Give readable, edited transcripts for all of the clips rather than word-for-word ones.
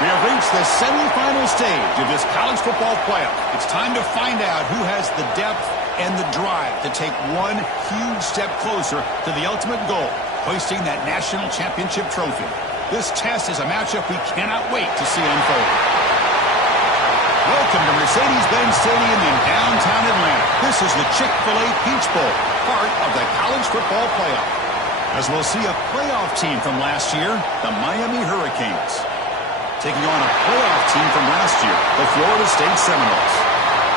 We have reached the semifinal stage of this college football playoff. It's time to find out who has the depth and the drive to take one huge step closer to the ultimate goal, hoisting that national championship trophy. This test is a matchup we cannot wait to see unfold. Welcome to Mercedes-Benz Stadium in downtown Atlanta. This is the Chick-fil-A Peach Bowl, part of the college football playoff. As we'll see a playoff team from last year, the Miami Hurricanes, taking on a playoff team from last year, the Florida State Seminoles.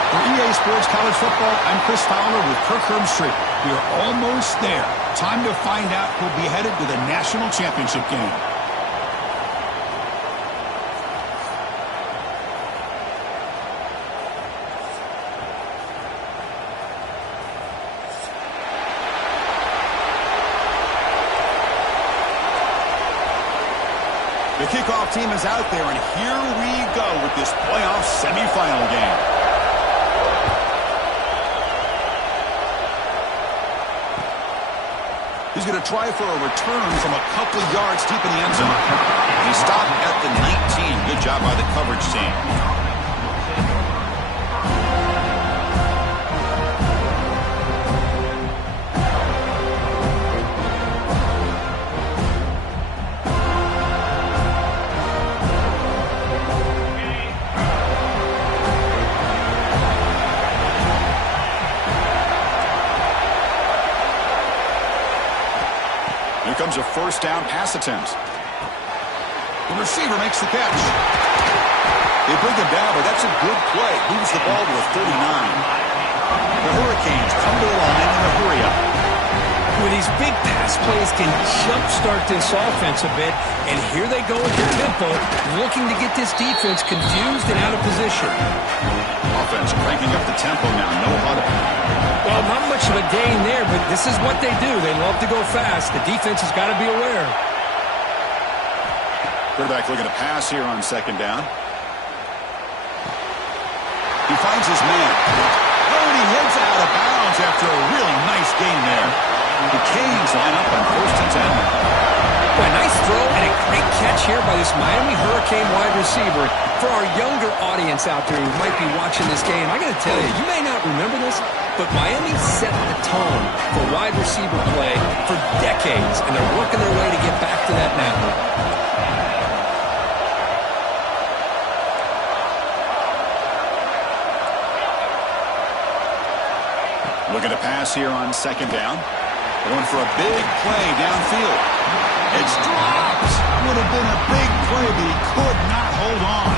For EA Sports College Football, I'm Chris Fowler with Kirk Herbstreit. We are almost there. Time to find out who'll be headed to the national championship game. The kickoff team is out there, and here we go with this playoff semifinal game. He's going to try for a return from a couple of yards deep in the end zone. He stopped at the 19. Good job by the coverage team. Here comes a first down pass attempt. The receiver makes the catch. They bring him down, but that's a good play. Moves the ball to a 39. The Hurricanes come to the line in a hurry up. With these big pass plays can jumpstart this offense a bit, and here they go with their tempo, looking to get this defense confused and out of position. Offense cranking up the tempo now, no huddle. Well, not much of a gain there, but this is what they do. They love to go fast. The defense has got to be aware. Quarterback looking to pass here on second down. He finds his man. Oh, and he heads out of bounds after a really nice gain there. The Canes line up on 1st and 10. Well, a nice throw and a great catch here by this Miami Hurricane wide receiver. For our younger audience out there who might be watching this game, I got to tell you, you may not remember this, but Miami set the tone for wide receiver play for decades, and they're working their way to get back to that now. Looking to pass here on second down. Going for a big play downfield. It's dropped. Would have been a big play, but he could not hold on.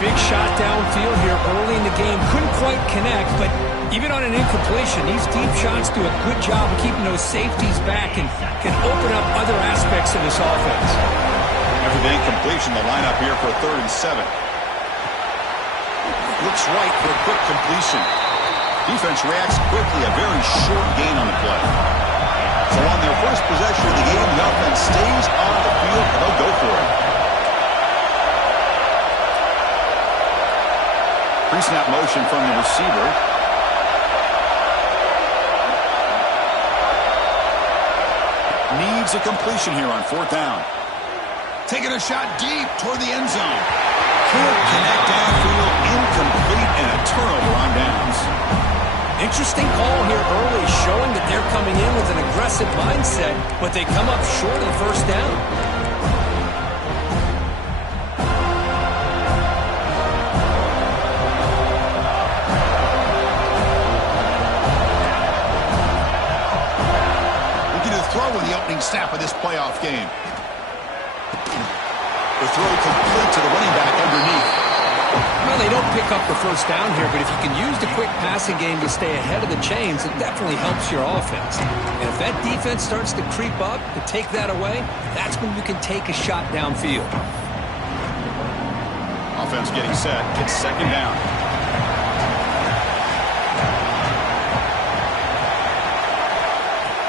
Big shot downfield here early in the game. Couldn't quite connect, but even on an incompletion, these deep shots do a good job of keeping those safeties back and can open up other aspects of this offense. After the incompletion, the lineup here for 3rd and 7. Looks right for a quick completion. Defense reacts quickly, a very short gain on the play. So on their first possession of the game, the offense stays on the field, and they'll go for it. Pre-snap motion from the receiver. Needs a completion here on 4th down. Taking a shot deep toward the end zone. Can't connect downfield, incomplete, and a turnover on downs. Interesting call here early, showing that they're coming in with an aggressive mindset, but they come up short of the first down. Looking to throw in the opening snap of this playoff game. The throw complete to the running back underneath. Well, they don't pick up the first down here, but if you can use the quick passing game to stay ahead of the chains, it definitely helps your offense. And if that defense starts to creep up to take that away, that's when you can take a shot downfield. Offense getting set. It's second down.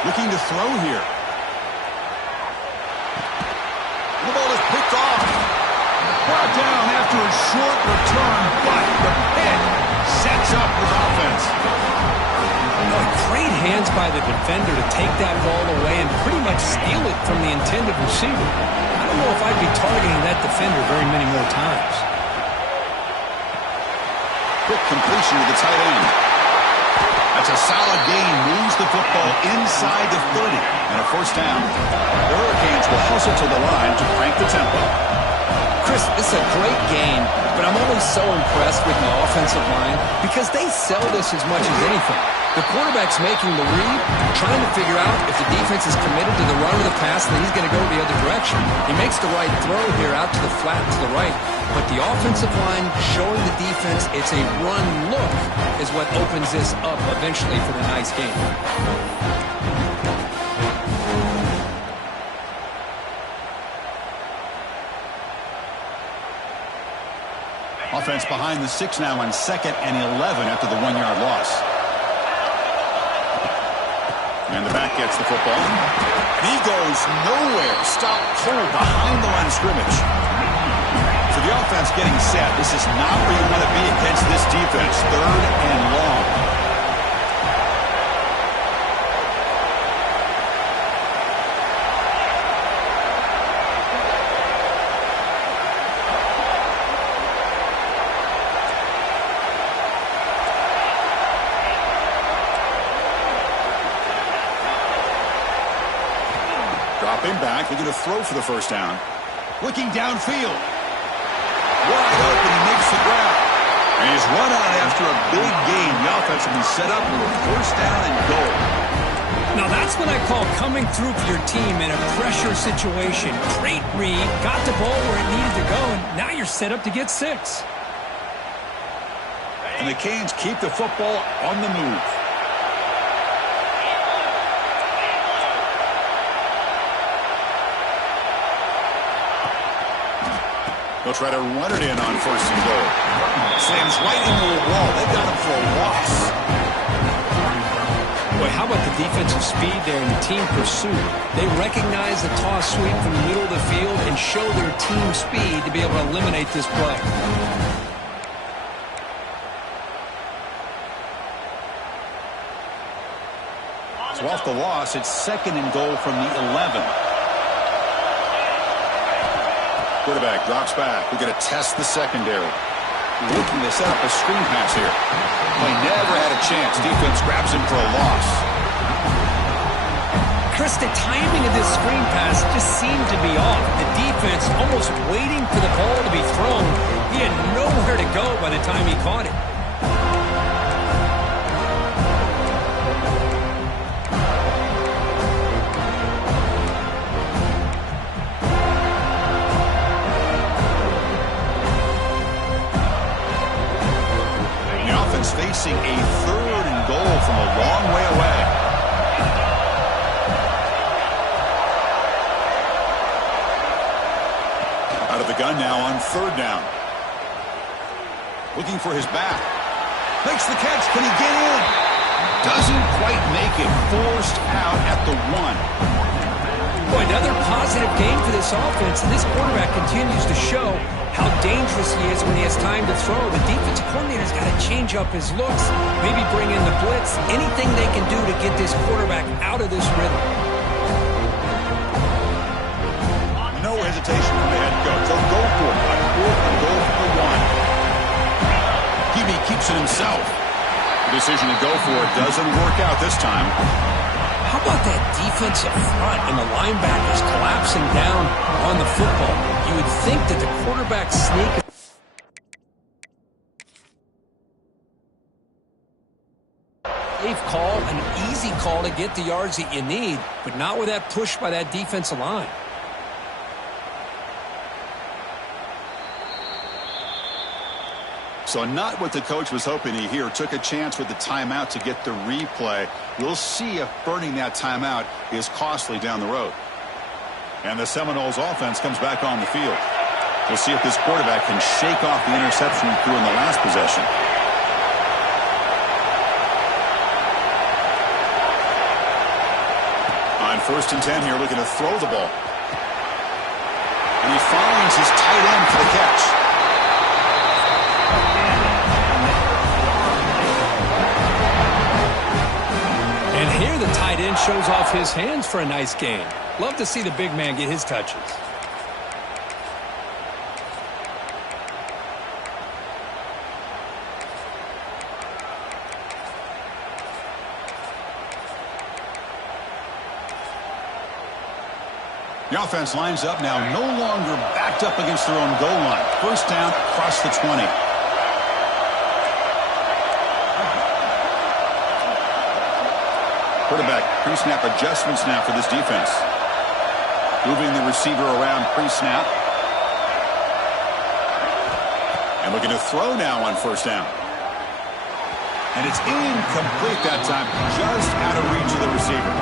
Looking to throw here. The ball is picked off. Brought down after a short return, but the pick sets up his offense. Great hands by the defender to take that ball away and pretty much steal it from the intended receiver. I don't don't know if I'd be targeting that defender very many more times. Quick completion to the tight end. That's a solid gain. Moves the football inside the 30 and a first down. The Hurricanes will hustle to the line to crank the tempo. Chris, this is a great game, but I'm always so impressed with the offensive line because they sell this as much as anything. The quarterback's making the read, trying to figure out if the defense is committed to the run or the pass, then he's going to go the other direction. He makes the right throw here out to the flat to the right, but the offensive line showing the defense it's a run look is what opens this up eventually for the nice game. Offense behind the 6 now on 2nd and 11 after the 1-yard loss. And the back gets the football. And he goes nowhere. Stop cold behind the line of scrimmage. So the offense getting set. This is not where you want to be against this defense. 3rd and long. Dropping back, they're going to throw for the first down. Looking downfield. Wide open, he makes the grab. And he's run out after a big gain. The offense will be set up for a first down and goal. Now that's what I call coming through for your team in a pressure situation. Great read, got the ball where it needed to go, and now you're set up to get 6. And the Canes keep the football on the move. They'll try to run it in on 1st and goal. Slams right into the wall. They got him for a loss. Boy, how about the defensive speed there in the team pursuit? They recognize the toss sweep from the middle of the field and show their team speed to be able to eliminate this play. So off the loss, it's 2nd and goal from the 11. Quarterback drops back. We're going to test the secondary. Looking to set up a screen pass here. Play never had a chance. Defense grabs him for a loss. Chris, the timing of this screen pass just seemed to be off. The defense almost waiting for the ball to be thrown. He had nowhere to go by the time he caught it. Facing a 3rd and goal from a long way away. Out of the gun now on 3rd down. Looking for his back. Makes the catch. Can he get in? Doesn't quite make it. Forced out at the 1. Boy, another positive game for this offense, and this quarterback continues to show how dangerous he is when he has time to throw. The defensive coordinator's got to change up his looks, maybe bring in the blitz, anything they can do to get this quarterback out of this rhythm. No hesitation from the head coach. They'll go for it on 4th and goal from the 1. Hebe keeps it himself. The decision to go for it doesn't work out this time. How about that defensive front and the linebackers collapsing down on the football? You would think that the quarterback sneak. Safe call, an easy call to get the yards that you need, but not with that push by that defensive line. So not what the coach was hoping to hear. Took a chance with the timeout to get the replay. We'll see if burning that timeout is costly down the road. And the Seminoles offense comes back on the field. We'll see if this quarterback can shake off the interception he threw in the last possession. On 1st and 10 here, looking to throw the ball. And he finds his tight end for the catch. And here the tight end shows off his hands for a nice gain. Love to see the big man get his touches. The offense lines up now, no longer backed up against their own goal line. First down across the 20. Quarterback, pre-snap adjustments now for this defense. Moving the receiver around pre-snap. And looking to throw now on first down. And it's incomplete that time, just out of reach of the receiver.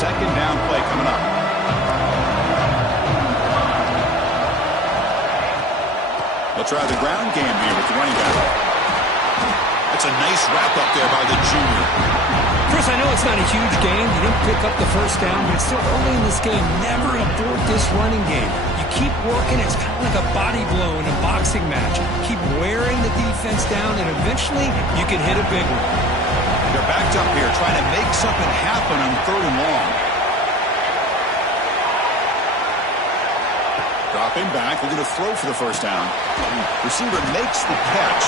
Second down play coming up. They'll try the ground game here with the running back. That's a nice wrap up there by the junior. Chris, I know it's not a huge game. You didn't pick up the first down, but it's still early in this game. Never abort this running game. You keep working. It's kind of like a body blow in a boxing match. Keep wearing the defense down, and eventually you can hit a big one. They're backed up here trying to make something happen on third and long. Dropping back, they're going to throw for the first down. Receiver makes the catch.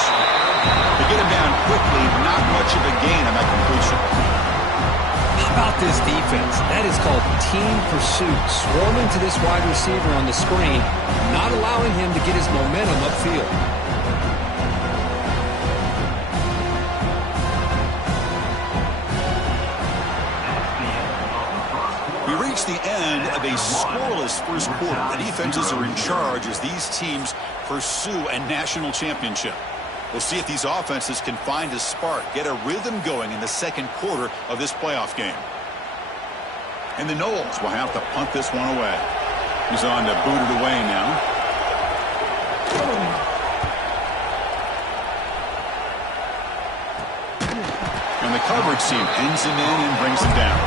They get him down quickly, not much of a gain on that completion. How about this defense? That is called team pursuit. Swarming to this wide receiver on the screen, not allowing him to get his momentum upfield. The end of a scoreless first quarter. The defenses are in charge as these teams pursue a national championship. We'll see if these offenses can find a spark, get a rhythm going in the second quarter of this playoff game. And the Noles will have to punt this one away. He's on to boot it away now. And the coverage team pins him in and brings him down.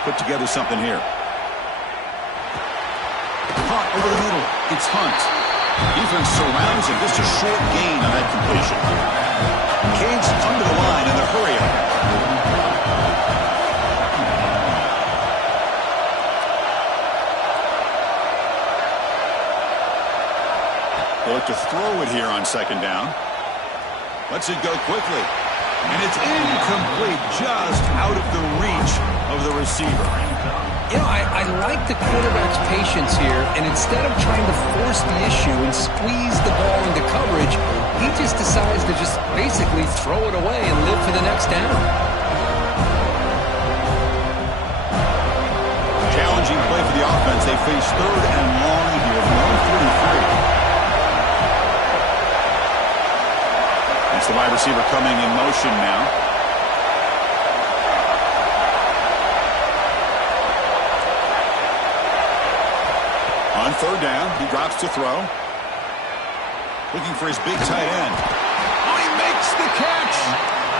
Put together something here. Caught over the middle. It's Hunt. Defense surrounds him. Just a short gain on that completion. Canes under the line in the hurry up. They look to throw it here on second down. Lets it go quickly. And it's incomplete, just out of the reach of the receiver. You know, I like the quarterback's patience here, and instead of trying to force the issue and squeeze the ball into coverage, he just decides to just basically throw it away and live for the next down. Challenging play for the offense. They face third and long here from 143. The wide receiver coming in motion now. On third down, he drops to throw. Looking for his big tight end. Oh, he makes the catch!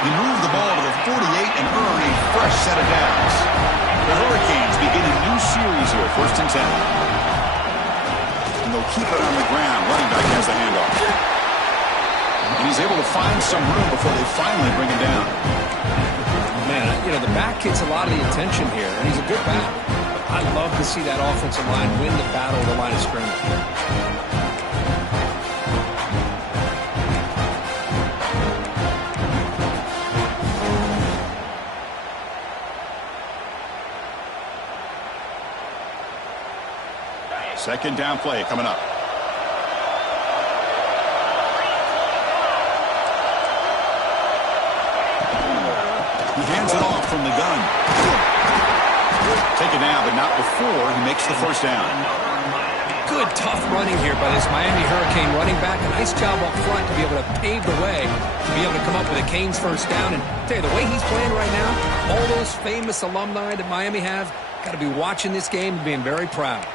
He moved the ball to the 48 and earned a fresh set of downs. The Hurricanes begin a new series here, 1st and 10. And they'll keep it on the ground. Running back has the handoff. And he's able to find some room before they finally bring him down. Man, you know, the back gets a lot of the attention here, and he's a good back. I love to see that offensive line win the battle of the line of scrimmage. Second down play coming up. He hands it off from the gun. Taken out, but not before he makes the first down. Good, tough running here by this Miami Hurricane running back. A nice job up front to be able to pave the way, to be able to come up with a Canes first down. And I'll tell you, the way he's playing right now, all those famous alumni that Miami have, got to be watching this game and being very proud.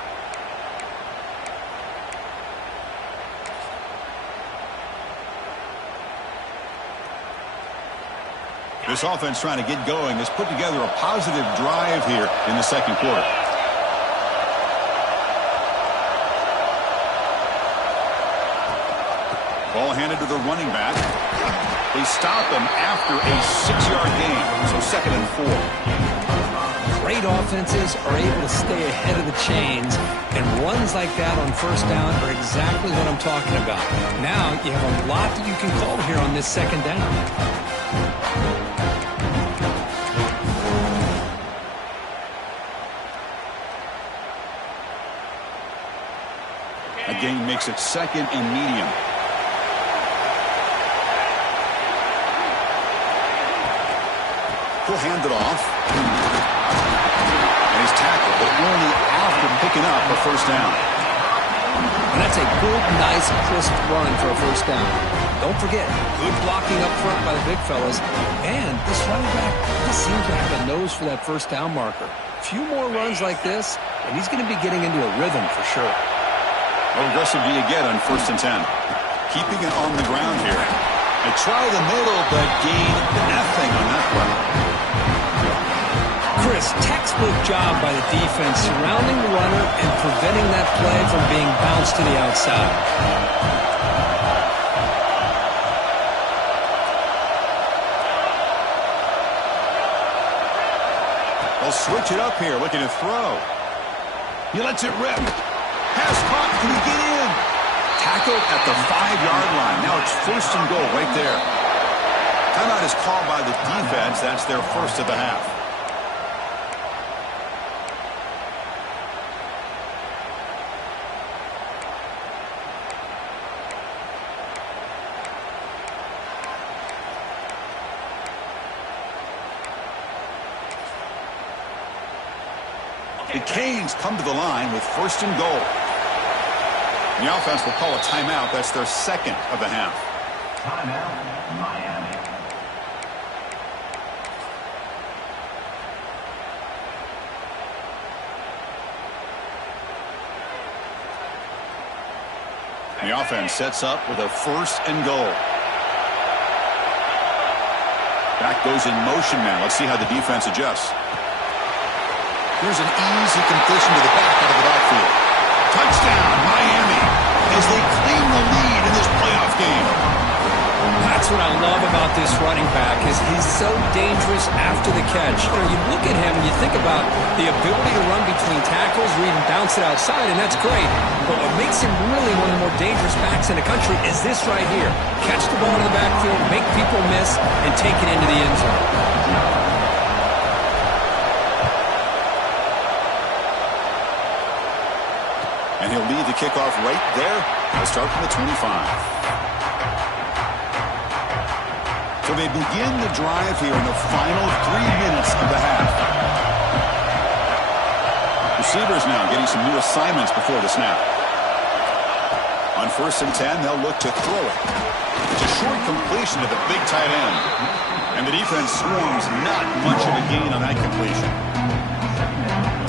This offense trying to get going has put together a positive drive here in the second quarter. Ball handed to the running back. They stop him after a 6-yard gain, so 2nd and 4. Great offenses are able to stay ahead of the chains, and runs like that on first down are exactly what I'm talking about. Now you have a lot that you can call here on this 2nd down. A gain makes it 2nd and medium. He'll hand it off. And he's tackled, but only after picking up a first down. And that's a good, nice, crisp run for a first down. Don't forget, good blocking up front by the big fellas. And this running back just seems to have a nose for that first down marker. A few more runs like this, and he's going to be getting into a rhythm for sure. How aggressive do you get on 1st and 10? Keeping it on the ground here. They try the middle, but gain nothing on that play. Chris, textbook job by the defense surrounding the runner and preventing that play from being bounced to the outside. They'll switch it up here, looking to throw. He lets it rip. Pass caught. Can he get in? Tackled at the 5-yard line. Now it's 1st and goal right there. Timeout is called by the defense. That's their first of the half. The Canes come to the line with 1st and goal. The offense will call a timeout. That's their 2nd of the half. Timeout, Miami. The offense sets up with a 1st and goal. Back goes in motion now. Let's see how the defense adjusts. Here's an easy completion to the back out of the backfield. Touchdown, Miami, as they claim the lead in this playoff game. That's what I love about this running back is he's so dangerous after the catch. You know, you look at him and you think about the ability to run between tackles or even bounce it outside, and that's great. But what makes him really one of the more dangerous backs in the country is this right here. Catch the ball in the backfield, make people miss, and take it into the end zone. And he'll lead the kickoff right there. He'll start from the 25. So they begin the drive here in the final 3 minutes of the half. Receivers now getting some new assignments before the snap. On 1st and 10, they'll look to throw it. It's a short completion to the big tight end. And the defense swarms not much of a gain on that completion.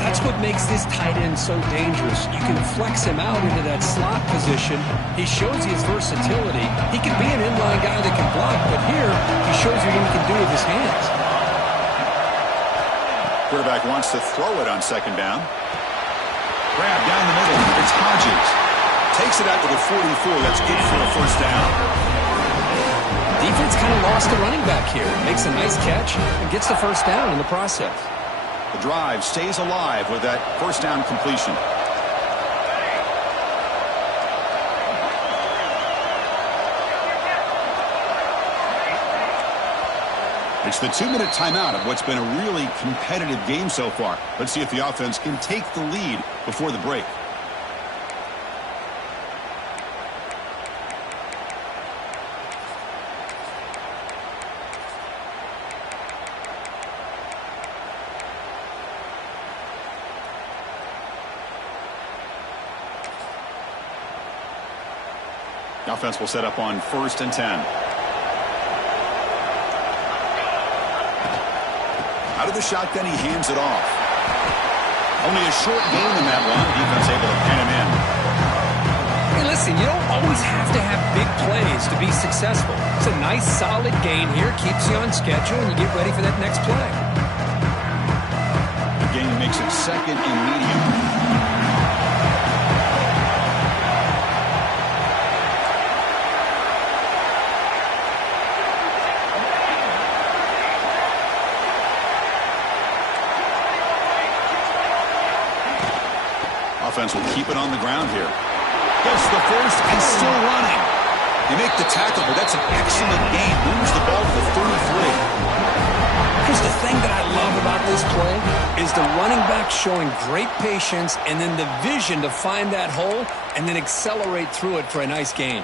That's what makes this tight end so dangerous. You can flex him out into that slot position. He shows you his versatility. He can be an inline guy that can block, but here he shows you what he can do with his hands. Quarterback wants to throw it on 2nd down. Grab down the middle. It's Hodges. Takes it out to the 44. That's good for a 1st down. Defense kind of lost the running back here. Makes a nice catch and gets the 1st down in the process. The drive stays alive with that 1st down completion. It's the 2-minute timeout of what's been a really competitive game so far. Let's see if the offense can take the lead before the break. The offense will set up on 1st and 10. Out of the shotgun, he hands it off. Only a short gain in that one. Defense able to pin him in. Hey, listen, you don't always have to have big plays to be successful. It's a nice, solid gain here. Keeps you on schedule, and you get ready for that next play. The gain makes it second and medium. Offense will keep it on the ground here. Gets the first and still running. They make the tackle, but that's an excellent gain. Moves the ball to the 33. Here's the thing that I love about this play is the running back showing great patience and then the vision to find that hole and then accelerate through it for a nice gain.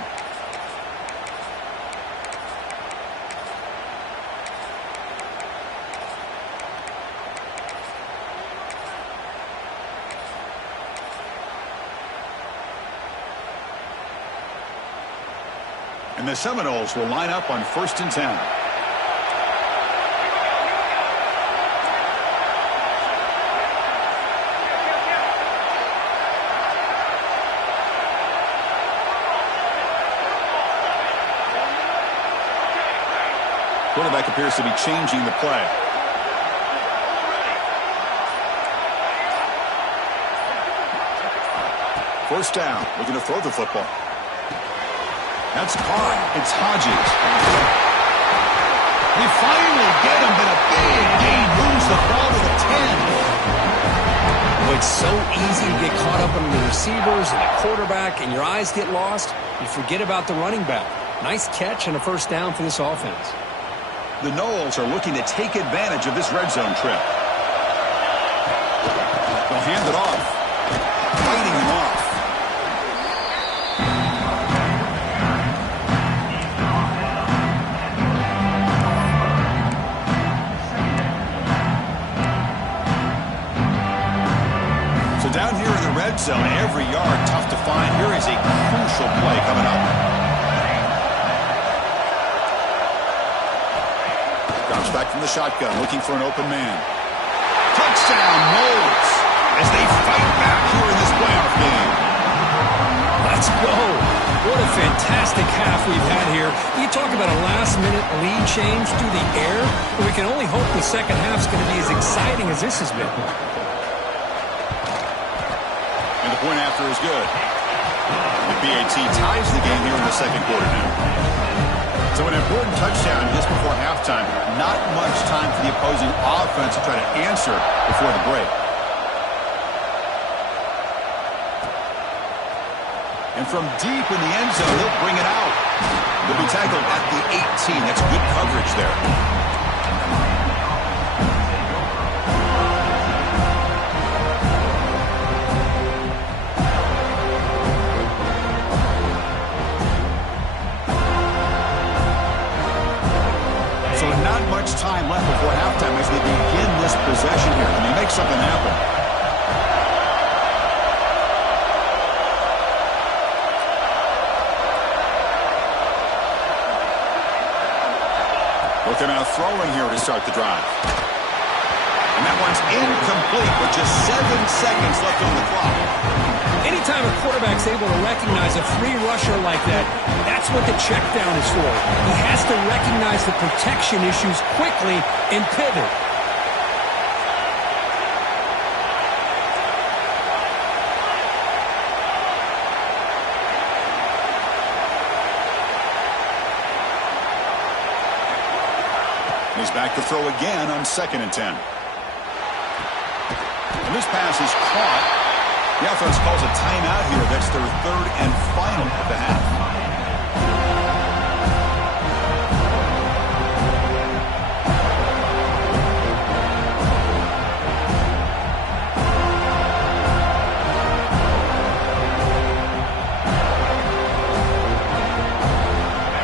And the Seminoles will line up on 1st and 10. Quarterback appears to be changing the play. First down, looking to throw the football. That's caught. It's Hodges. They finally get him, but a big gain moves the ball to the 10. Well, it's so easy to get caught up in the receivers and the quarterback, and your eyes get lost. You forget about the running back. Nice catch and a first down for this offense. The Noles are looking to take advantage of this red zone trip. They'll hand it off. Fighting him off. Down here in the red zone, every yard tough to find. Here is a crucial play coming up. Drops back from the shotgun, looking for an open man. Touchdown, Noles, as they fight back here in this playoff game. Let's go. What a fantastic half we've had here. You talk about a last-minute lead change through the air, but we can only hope the second half's going to be as exciting as this has been. And the point after is good. The BAT ties the game here in the second quarter now. So an important touchdown just before halftime. Not much time for the opposing offense to try to answer before the break. And from deep in the end zone, they'll bring it out. They'll be tackled at the 18. That's good coverage there. Time left before halftime as they begin this possession here. Can they make something happen? Looking out throwing here to start the drive. And that one's incomplete with just 7 seconds left on the clock. Anytime a quarterback's able to recognize a free rusher like that, that's what the check down is for. He has to recognize the protection issues quickly and pivot. He's back to throw again on 2nd and 10. And this pass is caught. The offense calls a timeout here. That's their 3rd and final of the half.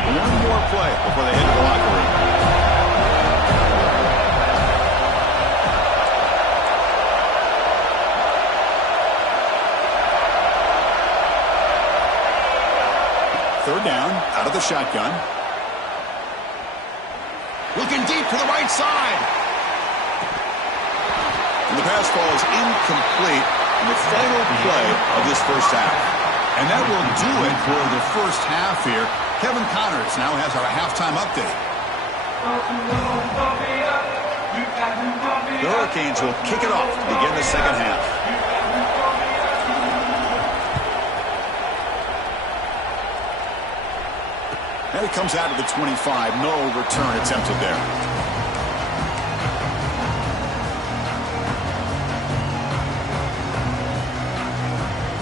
One more play before they head to the locker room. Third down, out of the shotgun. Looking deep to the right side. And the pass falls incomplete in the final play of this first half. And that will do it for the first half here. Kevin Connors now has our halftime update. The Hurricanes will kick it off to begin the second half. And it comes out of the 25. No return attempted there.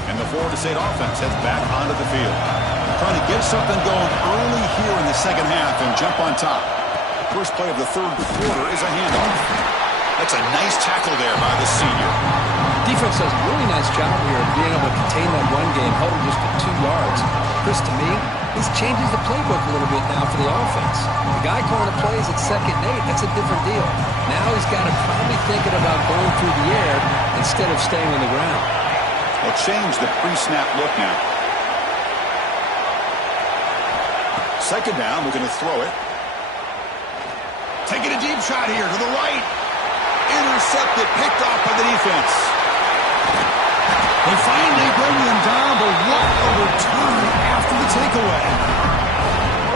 And the Florida State offense heads back onto the field. Trying to get something going early here in the second half and jump on top. First play of the third quarter is a handoff. That's a nice tackle there by the senior. Defense does a really nice job here of being able to contain that run game, held it just to 2 yards. Chris, to me, this changes the playbook a little bit now for the offense. The guy calling the plays at 2nd and 8, that's a different deal. Now he's got to probably thinking about going through the air instead of staying on the ground. They'll change the pre-snap look now. Second down, we're going to throw it. Taking a deep shot here to the right. Intercepted, picked off by the defense. They finally bring him down, but what a return after the takeaway.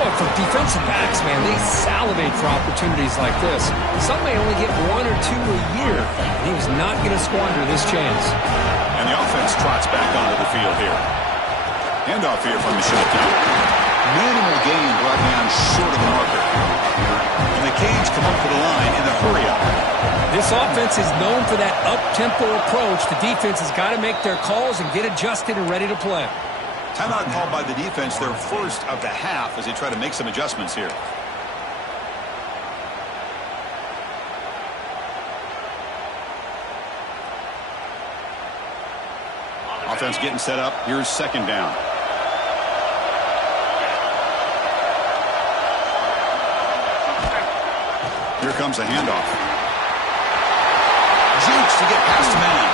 Oh, for defensive backs, man, they salivate for opportunities like this. Some may only get 1 or 2 a year. He was not going to squander this chance. And the offense trots back onto the field here. Handoff here from the shotgun. Minimal gain brought down short of the marker. And the Canes come up to the line in the hurry-up. This offense is known for that up-tempo approach. The defense has got to make their calls and get adjusted and ready to play. Timeout called by the defense, their first of the half, as they try to make some adjustments here. Offense getting set up. Here's second down. Here comes a handoff. Jukes to get past the man.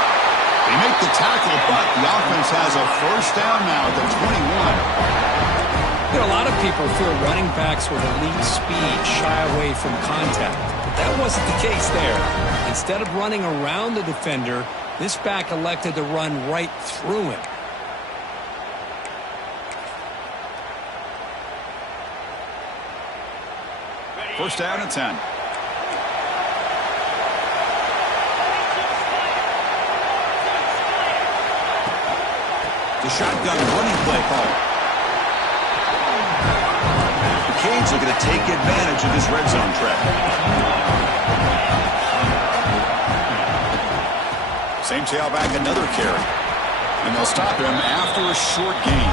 They make the tackle, but the offense has a first down now at the 21. You know, a lot of people feel running backs with elite speed shy away from contact. But that wasn't the case there. Instead of running around the defender, this back elected to run right through him. First down and 10. The shotgun running play call. The Canes are going to take advantage of this red zone trap. Same tailback, another carry. And they'll stop him after a short gain.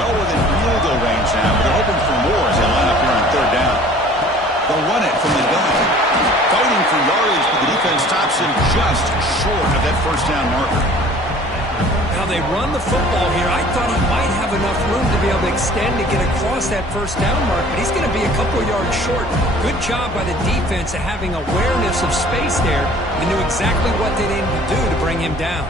Well within field goal range now, but they're hoping for more as they line up here on third down. They'll run it from the gun. Fighting for yardage, but the defense stops him just short of that first down marker. Now they run the football here. I thought he might have enough room to be able to extend to get across that first down mark, but he's going to be a couple yards short. Good job by the defense of having awareness of space there and knew exactly what they needed to do to bring him down.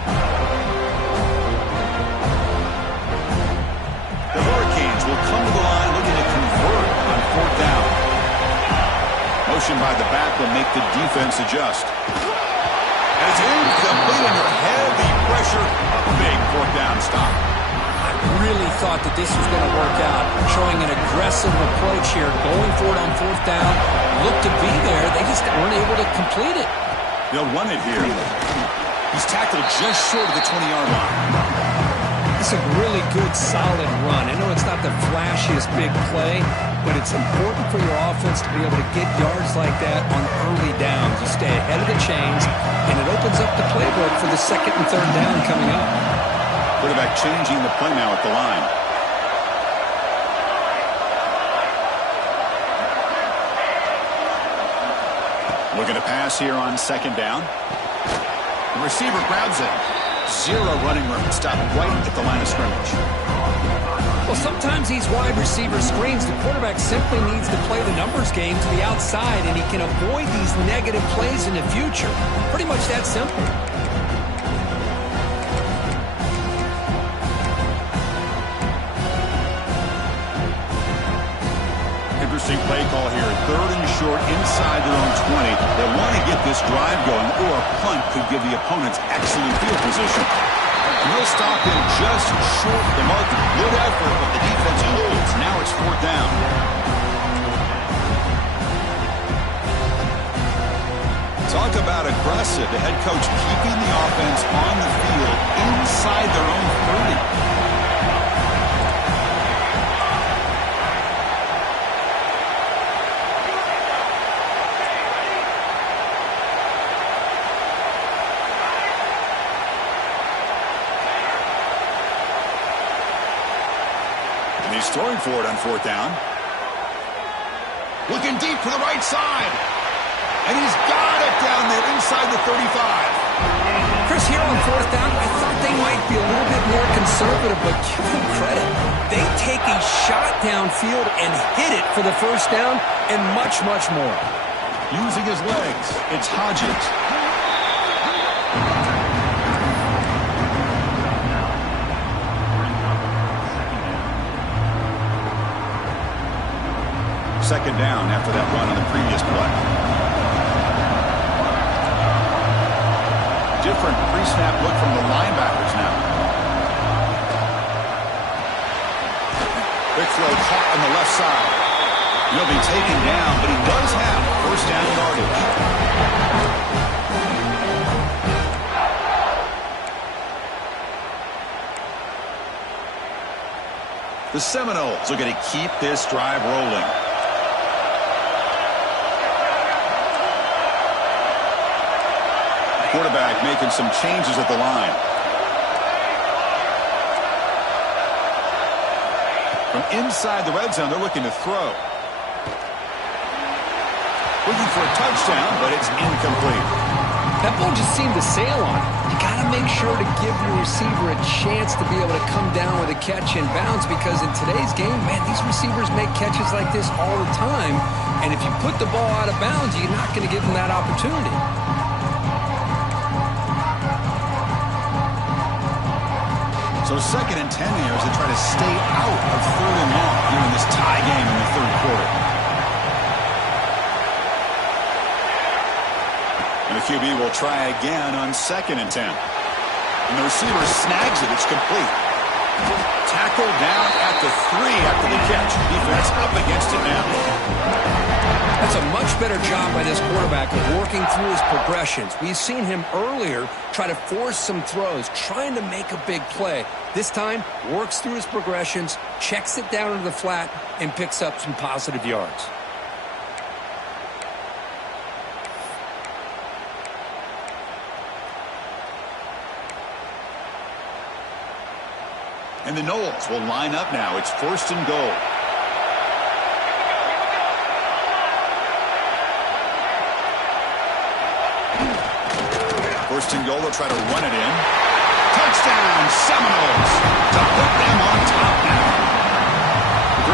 The Hurricanes will come to the line looking to convert on fourth down. Motion by the back will make the defense adjust. And it's incomplete under heavy pressure. A big fourth down stop. I really thought that this was going to work out, showing an aggressive approach here, going for it on fourth down. Looked to be there. They just weren't able to complete it. They'll run it here. He's tackled just short of the 20-yard line. It's a really good, solid run. I know it's not the flashiest big play, but it's important for your offense to be able to get yards like that on early downs. You stay ahead of the chains, and it opens up the playbook for the second and third down coming up. Quarterback changing the play now at the line. Looking to pass here on second down. The receiver grabs it. Zero running room. Stop right at the line of scrimmage. Well, sometimes these wide receiver screens, the quarterback simply needs to play the numbers game to the outside, and he can avoid these negative plays in the future. Pretty much that simple. Interesting play call here. Third and short inside their own 20. They want to get this drive going, or a punt could give the opponents excellent field position. And he'll stop him just short of the mark. Good effort, but the defense holds. Now it's 4th down. Talk about aggressive. The head coach keeping the offense on the field inside their own 30. And he's throwing for it on 4th down. Looking deep to the right side. And he's got it down there inside the 35. Chris, here on 4th down, I thought they might be a little bit more conservative, but give them credit. They take a shot downfield and hit it for the 1st down and much, much more. Using his legs, it's Hodges. Second down after that run on the previous play. Different pre-snap look from the linebackers now. Big throw caught on the left side. He'll be taken down, but he does have 1st down yardage. The Seminoles are going to keep this drive rolling. Quarterback making some changes at the line. From inside the red zone, they're looking to throw. Looking for a touchdown, but it's incomplete. That ball just seemed to sail on it. You got to make sure to give your receiver a chance to be able to come down with a catch and bounce, because in today's game, man, these receivers make catches like this all the time. And if you put the ball out of bounds, you're not going to give them that opportunity. So 2nd and 10 here as they try to stay out of 3rd and long here in this tie game in the 3rd quarter. And the QB will try again on 2nd and 10. And the receiver snags it. It's complete. Tackled down at the 3 after the catch. Defense up against it now. That's a much better job by this quarterback of working through his progressions. We've seen him earlier try to force some throws, trying to make a big play. This time, works through his progressions, checks it down into the flat, and picks up some positive yards. And the Noles will line up now. It's 1st and goal. First and goal, they'll try to run it in. Touchdown, Seminoles, to put them on top now.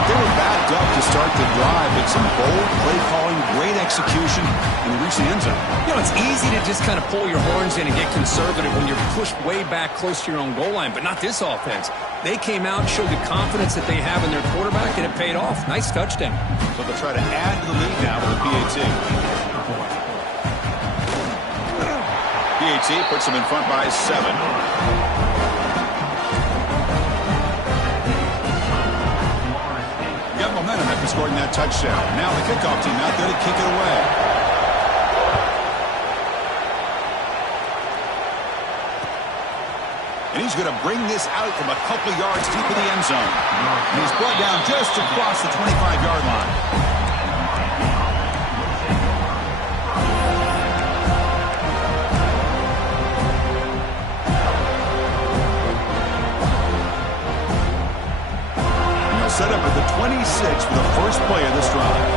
They were backed up to start the drive, but some bold play calling, great execution, and they reached the end zone. You know, it's easy to just kind of pull your horns in and get conservative when you're pushed way back close to your own goal line, but not this offense. They came out, showed the confidence that they have in their quarterback, and it paid off. Nice touchdown. So they'll try to add to the lead now with a PAT. PAT puts them in front by 7. Got momentum after scoring that touchdown. Now the kickoff team out there to kick it away. And he's going to bring this out from a couple of yards deep in the end zone. And he's brought down just across the 25-yard line. Set up at the 26 for the first play of this drive.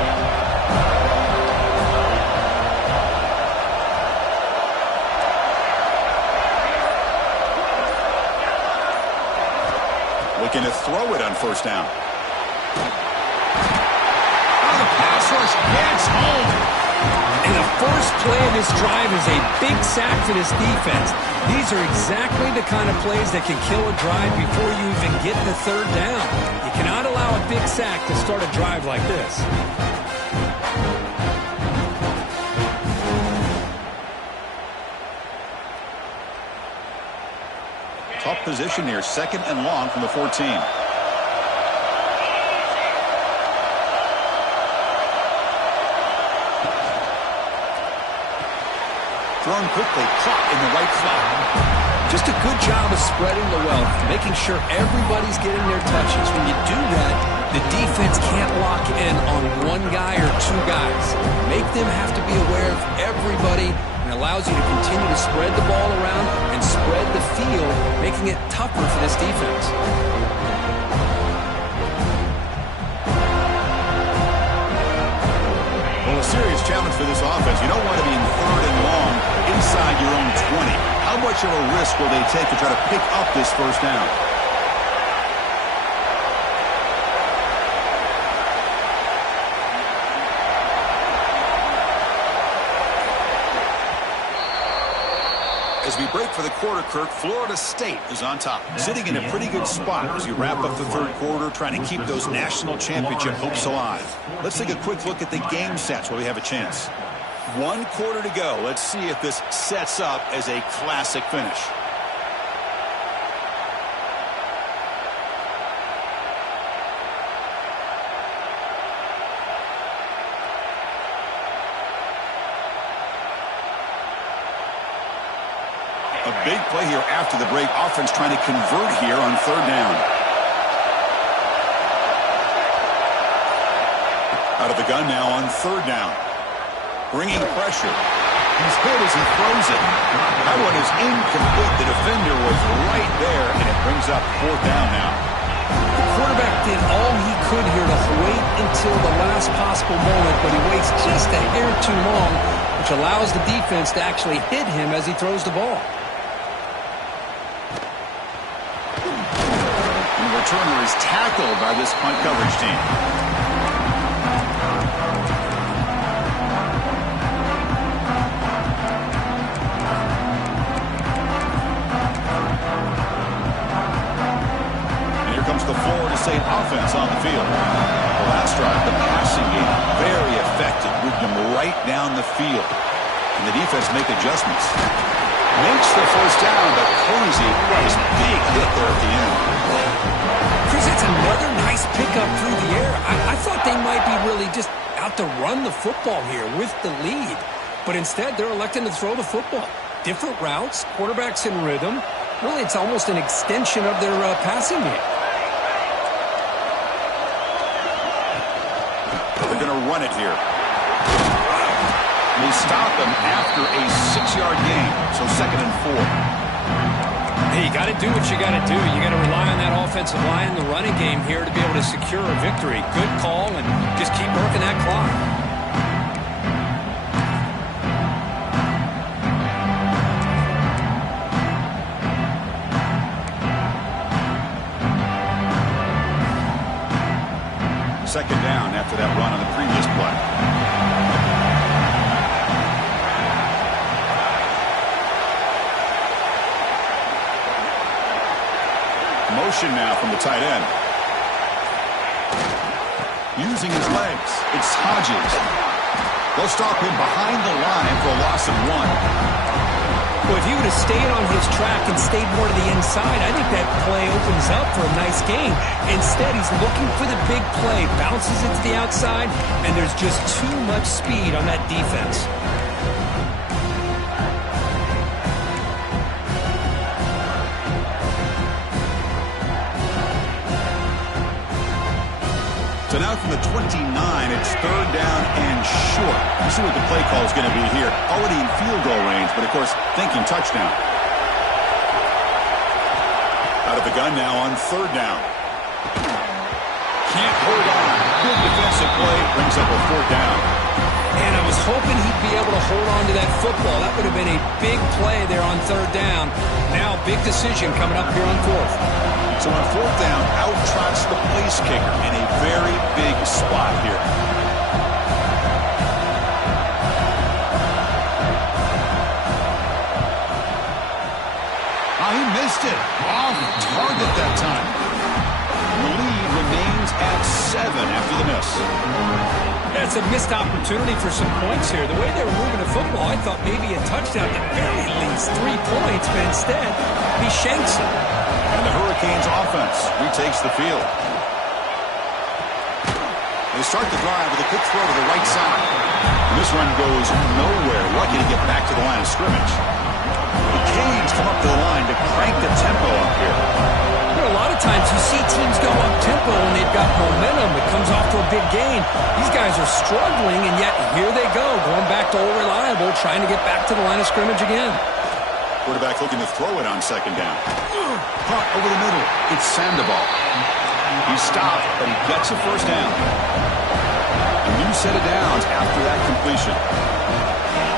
Looking to throw it on 1st down. Oh, the pass rush gets home. And the first play of this drive is a big sack for this defense. These are exactly the kind of plays that can kill a drive before you even get the 3rd down. You cannot allow a big sack to start a drive like this. Tough position here, 2nd and long from the 14. Thrown quickly, caught in the right flat. Just a good job of spreading the wealth, making sure everybody's getting their touches. When you do that, the defense can't lock in on one guy or two guys. Make them have to be aware of everybody, and allows you to continue to spread the ball around and spread the field, making it tougher for this defense. Well, a serious challenge for this offense. You don't want to be in 3rd and long inside your own 20. How much of a risk will they take to try to pick up this first down? As we break for the quarter, Kirk, Florida State is on top, sitting in a pretty good spot as you wrap up the 3rd quarter, trying to keep those national championship hopes alive. Let's take a quick look at the game sets while we have a chance. 1 quarter to go. Let's see if this sets up as a classic finish. A big play here after the break. Offense trying to convert here on 3rd down. Out of the gun now on 3rd down. Bringing pressure. He's hit as he throws it. That one is incomplete. The defender was right there, and it brings up 4th down now. The quarterback did all he could here to wait until the last possible moment, but he waits just a hair too long, which allows the defense to actually hit him as he throws the ball. The returner is tackled by this punt coverage team. The Florida State offense on the field. The last drive, the passing game, very effective. Moved them right down the field. And the defense make adjustments. Makes the first down, but Posey was a big hit there at the end. Chris, it's another nice pickup through the air. I thought they might be really just out to run the football here with the lead. But instead, they're electing to throw the football. Different routes, quarterbacks in rhythm. Really, it's almost an extension of their passing game. They're going to run it here. They stop him after a 6-yard gain, so 2nd and 4. Hey, you got to do what you got to do. You got to rely on that offensive line, the running game here to be able to secure a victory. Good call, and just keep working that clock. Second down after that run on the previous play. Motion now from the tight end. Using his legs, it's Hodges. They'll stop him behind the line for a loss of 1. Well, if he would have stayed on his track and stayed more to the inside, I think that play opens up for a nice gain. Instead, he's looking for the big play, bounces it to the outside, and there's just too much speed on that defense. So now from the 29, it's 3rd down and short. You see what the play call is going to be here. Already in field goal range, but of course, thinking touchdown. Out of the gun now on 3rd down. Can't hold on. Good defensive play. Brings up a 4th down. And I was hoping he'd be able to hold on to that football. That would have been a big play there on 3rd down. Now, big decision coming up here on 4th. So on 4th down, out trots the place kicker in a very big spot here. He missed it. Off target that time. The lead remains at 7 after the miss. That's a missed opportunity for some points here. The way they were moving the football, I thought maybe a touchdown at the very least. needs 3 points, but instead he shanks it. And the Hurricanes offense retakes the field. They start the drive with a quick throw to the right side. And this run goes nowhere. Lucky to get back to the line of scrimmage. The Canes come up to the line to crank the tempo up here. A lot of times you see teams go up-tempo when they've got momentum. It comes off to a big gain. These guys are struggling, and yet here they go, going back to old reliable, trying to get back to the line of scrimmage again. Quarterback looking to throw it on second down. Caught over the middle. It's Sandoval. He stopped, but he gets a first down. A new set of downs after that completion.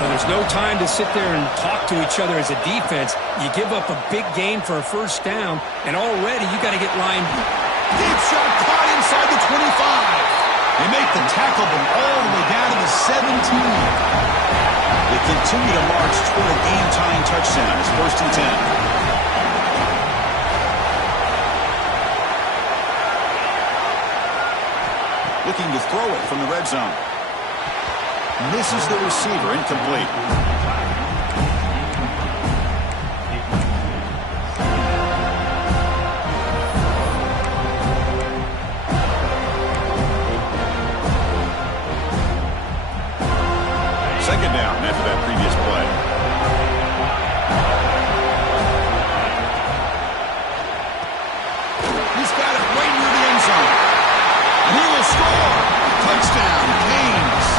Well, there's no time to sit there and talk to each other as a defense. You give up a big gain for a first down, and already you got to get lined. Deep shot caught inside the 25. They make the tackle, but all the way down to the 17. They continue to march toward a game-tying touchdown. It's 1st and 10. Looking to throw it from the red zone. Misses the receiver, incomplete. Second down after that previous play. He's got it right near the end zone. And he will score. Touchdown, Canes.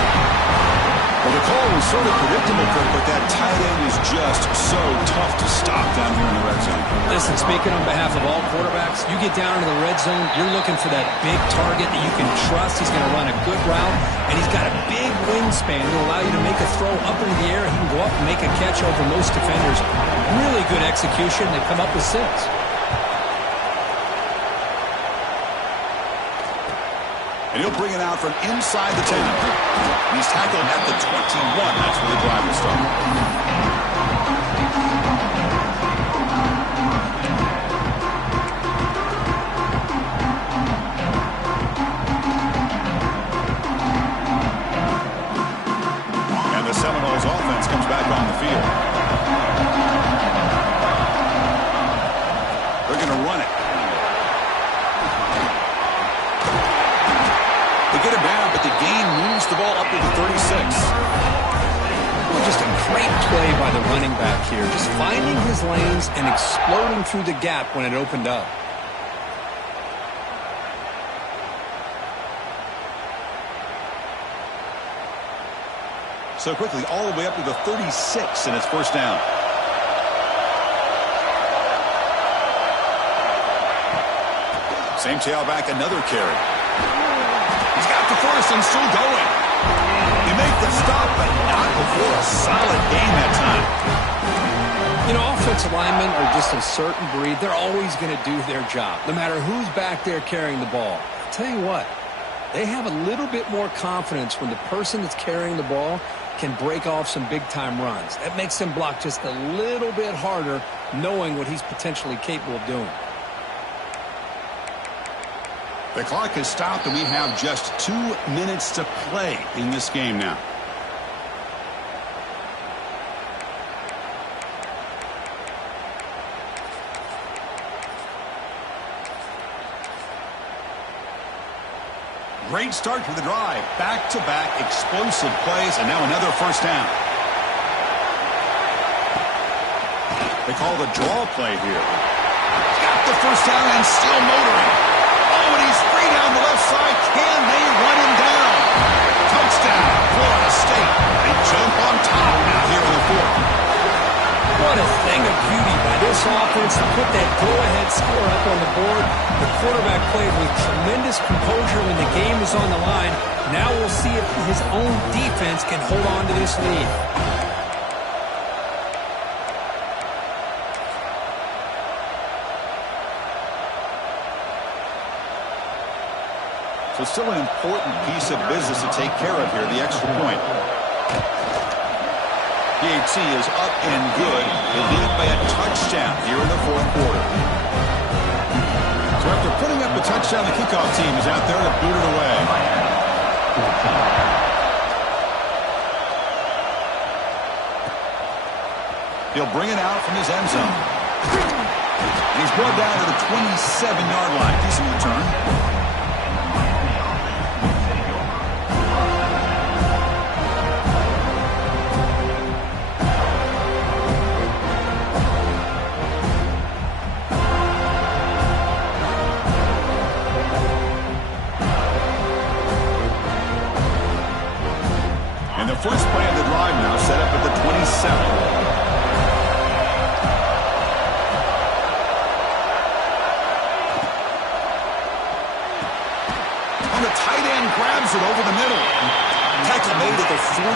Well, the call was sort of predictable, but that tight end is just so tough to stop down here in the red zone. Listen, speaking on behalf of all quarterbacks, you get down into the red zone, you're looking for that big target that you can trust. He's going to run a good route, and he's got a big wingspan to allow you to make a throw up into the air. He can go up and make a catch over most defenders. Really good execution. They come up with 6. And he'll bring it out from inside the 10. He's tackled at the 21. That's where the drive will start. And the Seminoles offense comes back on the field. They're going to run it. Get him down, but the gain moves the ball up to the 36. Well, just a great play by the running back here. Just finding his lanes and exploding through the gap when it opened up. So quickly, all the way up to the 36, and it's first down. Same tailback, another carry. He's got the first and still going. They make the stop, but not before a solid gain that time. You know, offensive linemen are just a certain breed. They're always going to do their job, no matter who's back there carrying the ball. I'll tell you what, they have a little bit more confidence when the person that's carrying the ball can break off some big-time runs. That makes them block just a little bit harder, knowing what he's potentially capable of doing. The clock has stopped, and we have just 2 minutes to play in this game now. Great start to the drive. Back-to-back explosive plays, and now another first down. They call the draw play here. Got the first down and still motoring. Oh, and he's free down the left side. Can they run him down? Touchdown, Florida State. They jump on top now here in the 4th. What a thing of beauty by this offense to put that go-ahead score up on the board. The quarterback played with tremendous composure when the game was on the line. Now we'll see if his own defense can hold on to this lead. So still an important piece of business to take care of here, the extra point. PAT is up and good. They lead by a touchdown here in the 4th quarter. So after putting up a touchdown, the kickoff team is out there to boot it away. He'll bring it out from his end zone. And he's brought down to the 27-yard line. Decent return. And the first play of the drive now set up at the 27. Tight end grabs it over the middle. Tackle made at the 41.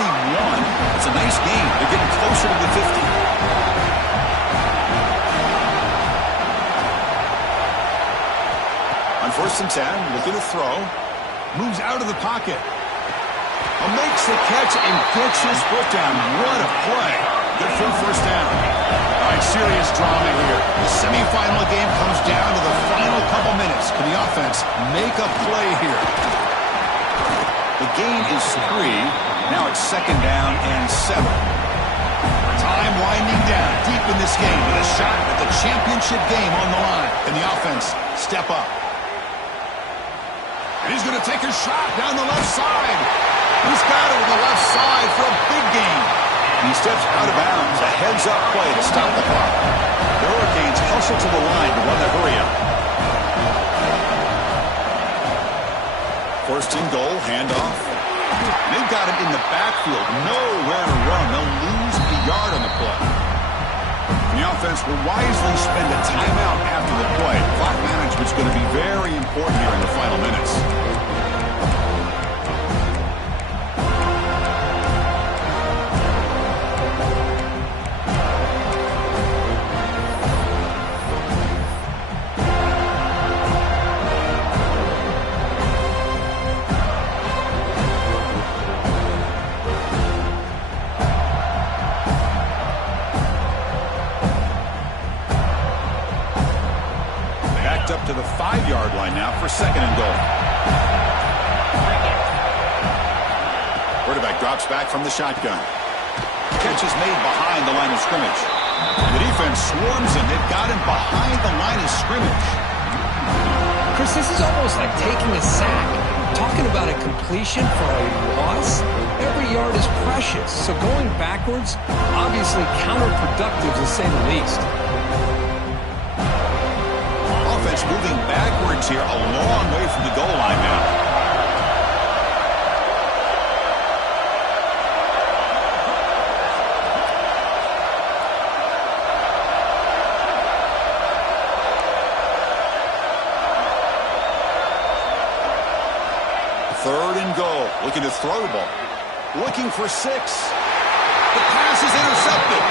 It's a nice gain. They're getting closer to the 50. On 1st and 10, looking to throw. Moves out of the pocket. Makes the catch and gets his foot down. What a play. Good for the first down. All right, serious drama here. The semifinal game comes down to the final couple minutes. Can the offense make a play here? The gain is 3. Now it's 2nd down and 7. Time winding down deep in this game with a shot at the championship game on the line. Can the offense step up? And he's going to take a shot down the left side. He's got it on the left side for a big gain. He steps out of bounds. A heads-up play to stop the clock. The Hurricanes hustle to the line to run the hurry-up. 1st and goal, handoff. They've got him in the backfield. Nowhere to run. They'll lose a yard on the play. And the offense will wisely spend a timeout after the play. Clock management's going to be very important here in the final minutes. Up to the 5-yard line now for 2nd and goal. Quarterback drops back from the shotgun. Catch is made behind the line of scrimmage. The defense swarms him. They've got him behind the line of scrimmage. Chris, this is almost like taking a sack. Talking about a completion for a loss, every yard is precious. So going backwards, obviously counterproductive to say the least. Offense moving backwards here, a long way from the goal line now. Third and goal, looking to throw the ball. Looking for 6. The pass is intercepted.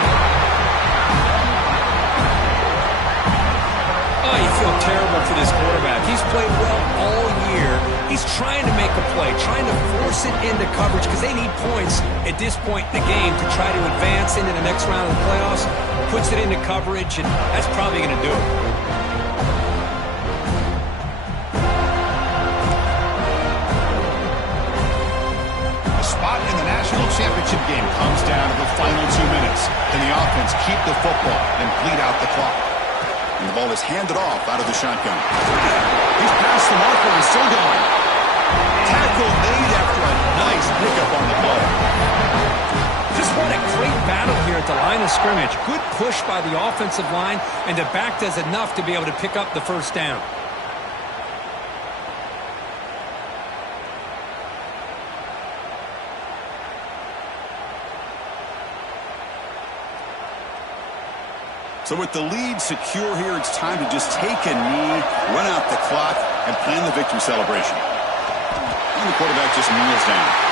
Oh, you feel terrible for this quarterback. He's played well all year. He's trying to make a play, trying to force it into coverage because they need points at this point in the game to try to advance into the next round of the playoffs. Puts it into coverage, and that's probably going to do it. The spot in the national championship game comes down to the final 2 minutes. Can the offense keep the football and bleed out the clock? And the ball is handed off out of the shotgun. He's past the marker and still going. Tackle made after a nice pickup on the play. Just what a great battle here at the line of scrimmage. Good push by the offensive line, and the back does enough to be able to pick up the first down. So with the lead secure here, it's time to just take a knee, run out the clock, and plan the victory celebration. And the quarterback just kneels down.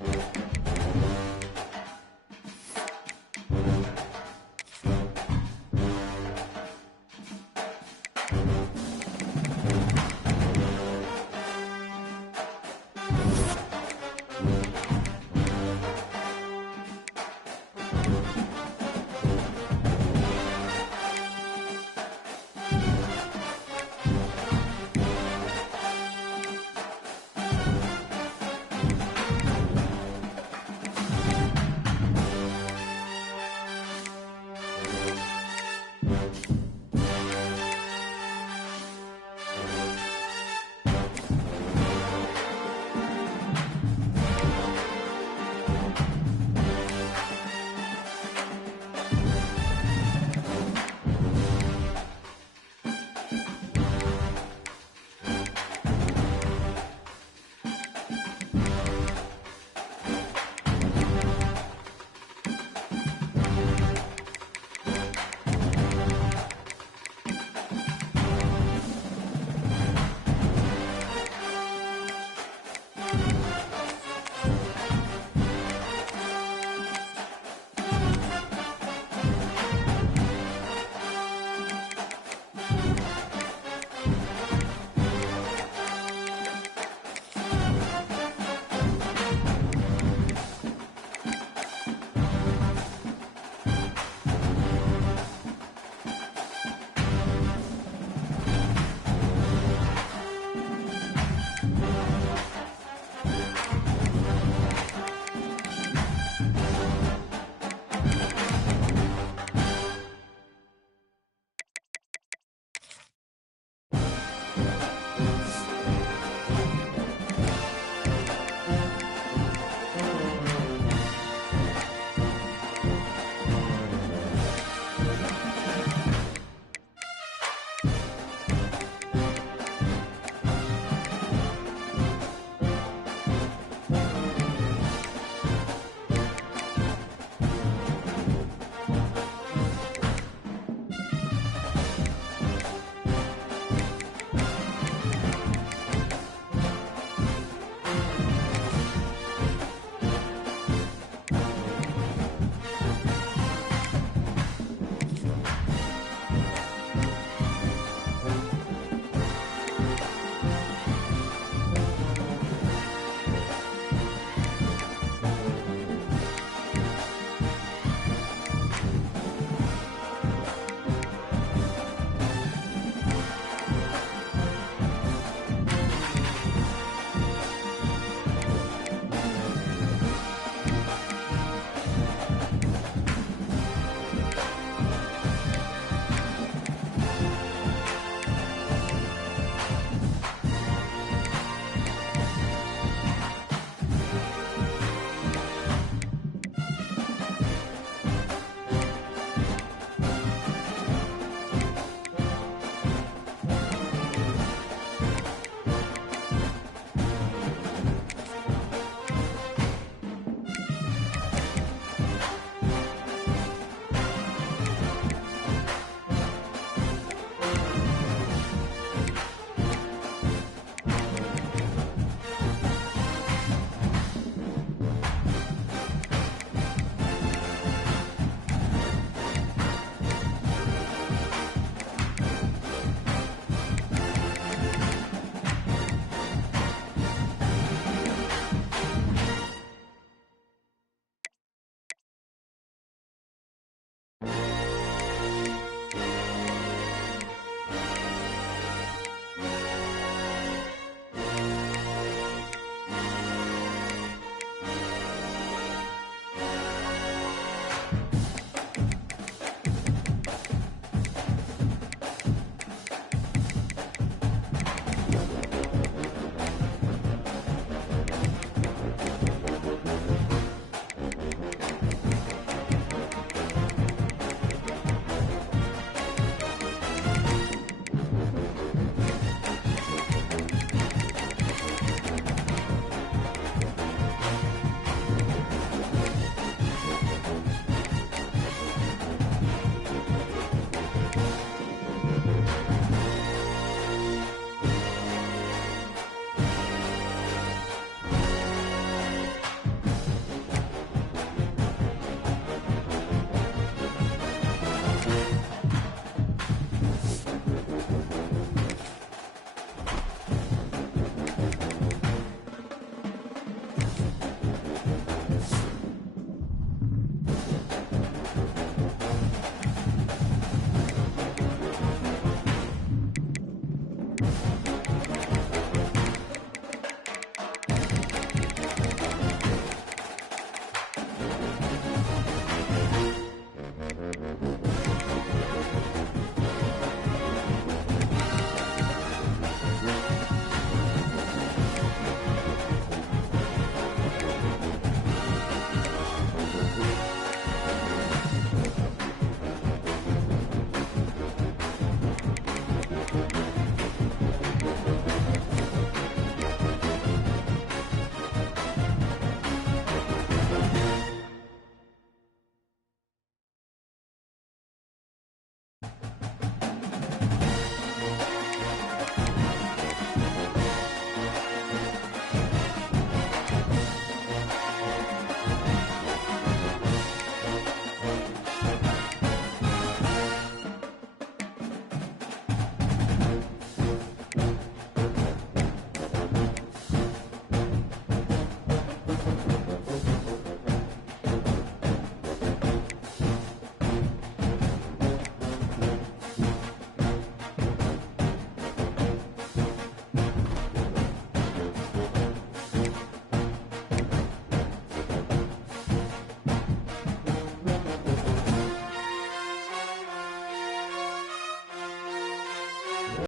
Miami.